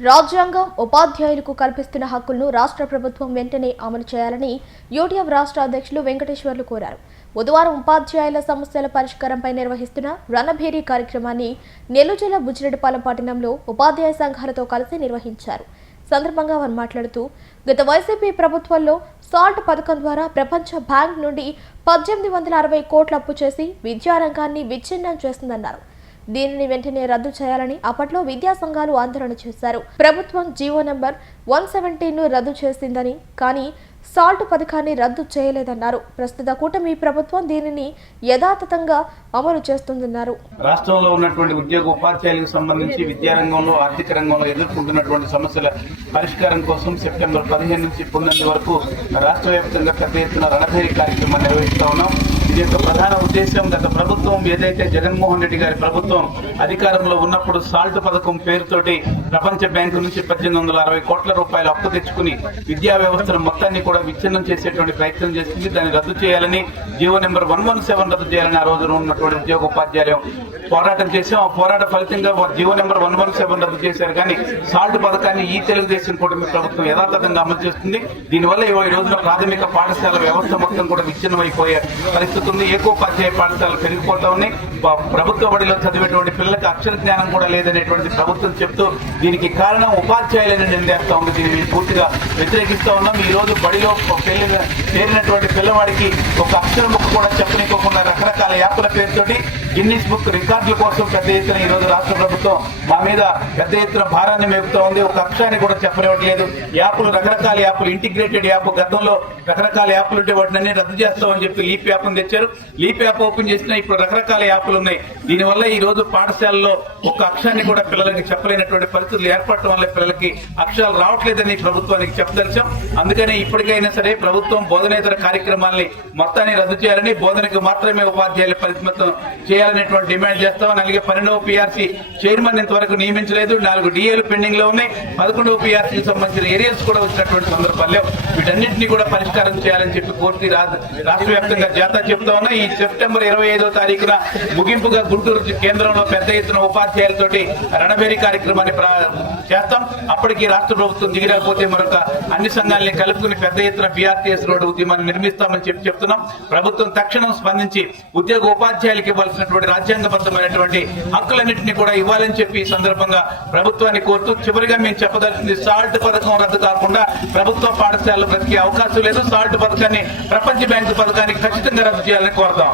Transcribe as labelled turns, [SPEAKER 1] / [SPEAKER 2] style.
[SPEAKER 1] రాజ్యాంగం ఉపాధ్యాయులకు కల్పిస్తున్న హక్కులను రాష్ట్ర ప్రభుత్వం వెంటనే అమలు చేయాలని యూటీఎఫ్ రాష్ట్ర అధ్యక్షులు వెంకటేశ్వర్లు కోరారు. బుధవారం ఉపాధ్యాయుల సమస్యల పరిష్కారంపై నిర్వహిస్తున్న రణభేరీ కార్యక్రమాన్ని నెల్లూరు జిల్లా పట్టణంలో ఉపాధ్యాయ సంఘాలతో కలిసి నిర్వహించారు. సందర్భంగా వారు మాట్లాడుతూ గత వైసీపీ ప్రభుత్వంలో సాల్ట్ పథకం ద్వారా ప్రపంచ బ్యాంక్ నుండి పద్దెనిమిది వందల అరవై కోట్ల అప్పు చేసి విద్యారంగాన్ని విచ్ఛిన్నం చేస్తుందన్నారు. దీనిని వెంటనే రద్దు చేయాలని అప్పట్లో విద్యా సంఘాలు ఆందోళన చేశారు. ప్రభుత్వం జీవో నెంబర్ వన్ సెవెంటీన్ను రద్దు చేసిందని కానీ సాల్ట్ పథకాన్ని రద్దు చేయలేదన్నారు. ప్రస్తుత కూటమి ప్రభుత్వం దీనిని యథాతథంగా అమలు చేస్తుందన్నారు.
[SPEAKER 2] రాష్ట్రంలో ఉన్నటువంటి ఉద్యోగ ఉపాధ్యాయులకు సంబంధించి విద్యారంగంలో ఆర్థిక రంగంలో ఎదుర్కొంటున్నటువంటి సమస్యల పరిష్కారం కోసం సెప్టెంబర్ పదిహేను నుంచి పొందంది వరకు రాష్ట్ర వ్యాప్తంగా పెద్ద ఎత్తున రణభేరి కార్యక్రమం నిర్వహిస్తా ఉన్నాం. యొక్క ప్రధాన ఉద్దేశం గత ప్రభుత్వం ఏదైతే జగన్మోహన్ రెడ్డి గారి ప్రభుత్వం అధికారంలో ఉన్నప్పుడు సాల్ట్ పథకం పేరుతోటి ప్రపంచ బ్యాంకు నుంచి పద్దెనిమిది వందల అరవై కోట్ల రూపాయలు అప్పు తెచ్చుకుని విద్యా వ్యవస్థను మొత్తాన్ని కూడా విచ్ఛిన్నం చేసేటువంటి ప్రయత్నం చేసింది. దాన్ని రద్దు చేయాలని GO number one one seven రద్దు చేయాలని ఆ రోజున ఉన్నటువంటి ఉద్యోగ పోరాటం చేసాం ఆ పోరాట ఫలితంగా GO number one one seven రద్దు చేశారు. కానీ సాల్ట్ పథకాన్ని ఈ తెలుగుదేశం కూటమి ప్రభుత్వం యథాతథంగా అమలు చేస్తుంది. దీనివల్ల ఈ రోజున ప్రాథమిక పాఠశాల వ్యవస్థ మొత్తం కూడా విచ్ఛిన్నమైపోయే పరిస్థితి పెరుగుతుంది ఏకోపాధ్యాయ పాఠశాలలు పెరిగిపోతా ఉన్నాయి. ప్రభుత్వ బడిలో చదివేటువంటి పిల్లలకు అక్షర జ్ఞానం కూడా లేదనేటువంటి ప్రభుత్వం చెప్తూ దీనికి కారణం ఉపాధ్యాయులని నిందేస్తా ఉంది. దీన్ని పూర్తిగా వ్యతిరేకిస్తూ ఉన్నాం. ఈ రోజు బడిలో పెళ్ళి చేరినటువంటి పిల్లవాడికి ఒక అక్షరం ముక్క కూడా చెప్పనికోకుండా రకరకాల యాప్ల పేరుతోటి గిన్నీస్ బుక్ రికార్డుల కోసం పెద్ద ఎత్తున ఈ రోజు రాష్ట్ర ప్రభుత్వం మా మీద పెద్ద ఎత్తున భారాన్ని మేపుతా ఉంది. ఒక అక్షరాన్ని కూడా చెప్పనివ్వట్లేదు. యాప్లు రకరకాల యాప్లు ఇంటిగ్రేటెడ్ యాప్ గతంలో రకరకాల యాప్లు ఉంటే వాటిని అన్ని రద్దు చేస్తామని చెప్పి లీప్ యాప్ తెచ్చారు. లీప్ యాప్ ఓపెన్ చేసినా ఇప్పుడు రకరకాల యాప్లు ఉన్నాయి. దీనివల్ల ఈ రోజు పాఠశాలలో ఒక అక్షరాన్ని కూడా పిల్లలకి చెప్పలేనటువంటి పరిస్థితులు ఏర్పడటం వల్ల పిల్లలకి అక్షరాలు రావట్లేదని ప్రభుత్వానికి చెప్పదలిచాం. అందుకనే ఇప్పటికైనా సరే ప్రభుత్వం బోధనేతర కార్యక్రమాల్ని మొత్తాన్ని రద్దు చేయాలని బోధనకు మాత్రమే ఉపాధ్యాయుల పరిమితం చేయాలనేటువంటి డిమాండ్ చేస్తామని అలాగే పన్నెండవ పీఆర్సీ చైర్మన్ ఇంతవరకు నియమించలేదు. నాలుగు డిఏలు పెండింగ్లో ఉన్నాయి. పదకొండవ పీఆర్సీకి సంబంధించిన ఏరియాస్ కూడా వచ్చినటువంటి సందర్భాల్లో వీటన్నింటినీ కూడా పరిష్కారం చేయాలని చెప్పి కోర్టు రాష్ట్ర వ్యాప్తంగా జాతా చెప్తా ఉన్నా ఈ సెప్టెంబర్ ఇరవై ఐదో తారీఖున ముగింపుగా గుంటూరు కేంద్రంలో పెద్ద ఎత్తున ఉపాధ్యాయులతోటి రణబేరి కార్యక్రమాన్ని చేస్తాం. అప్పటికి రాష్ట్ర ప్రభుత్వం దిగిరాకపోతే మరొక అన్ని సంఘాలని కలుపుకుని పెద్ద ఎత్తున బీఆర్టీఎస్ రోడ్డు ఉద్యమాన్ని నిర్మిస్తామని చెప్పి చెప్తున్నాం. ప్రభుత్వం తక్షణం స్పందించి ఉద్యోగ ఉపాధ్యాయులకు ఇవ్వాల్సినటువంటి రాజ్యాంగబద్ధమైనటువంటి హక్కులన్నింటినీ కూడా ఇవ్వాలని చెప్పి ఈ సందర్భంగా ప్రభుత్వాన్ని కోరుతూ చివరిగా మేము చెప్పదలిచింది సాల్ట్ పథకం రద్దు కాకుండా ప్రభుత్వ పాఠశాలలు బ్రతికే అవకాశం లేదు. సాల్ట్ పథకాన్ని ప్రపంచ బ్యాంకు పథకానికి ఖచ్చితంగా రద్దు చేయాలని కోరుతాం.